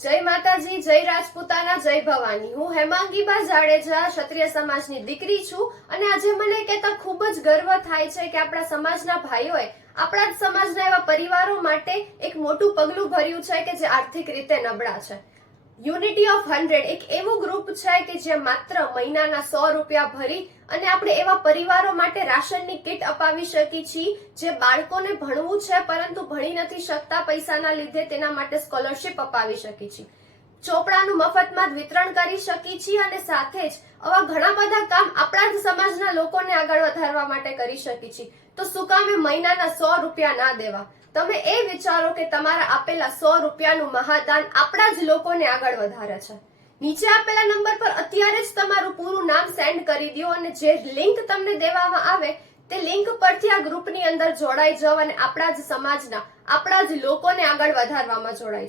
જય માતાજી, જય રાજપૂતાના, જય ભવાની। હું હેમાંગીબા જાડેજા ક્ષત્રિય સમાજની દીકરી છું અને આજે મને કહેતા ખૂબ જ ગર્વ થાય છે કે આપણા સમાજના ભાઈઓએ આપણા જ સમાજના એવા પરિવારો માટે એક મોટું પગલું ભર્યું છે કે જે આર્થિક રીતે નબળા છે। યુનિટી ઓફ 100 એક એવું ગ્રુપ છે કે જે માત્ર મહિનાના 100 રૂપિયા ભરી અને આપણે એવા પરિવારો માટે રાશનની કીટ અપાવી શકી છીએ જે બાળકોને ભણવું છે પરંતુ ભણી નથી શકતા પૈસાના લીધે, તેના માટે સ્કોલરશિપ અપાવી શકી છીએ, ચોપડાનું મફતમાં વિતરણ કરી શકી છીએ અને સાથે જ આવા ઘણા બધા કામ આપણા જ સમાજના લોકોને આગળ વધારવા માટે કરી શકી છીએ। તો શું કામ મહિનાના 100 રૂપિયા ના દેવા? તમે એ વિચારો કે તમારા આપેલા 100 રૂપિયાનું મહાદાન આપણા જ લોકોને આગળ વધારે છે। નીચે આપેલા નંબર પર અત્યારે જ તમારું પૂરું નામ સેન્ડ કરી દો અને જે લિંક તમને દેવામાં આવે તે લિંક પરથી આ ગ્રુપની અંદર જોડાઈ જાઓ અને આપણા જ સમાજના, આપણા જ લોકોને આગળ વધારવામાં જોડાઈ જાઓ।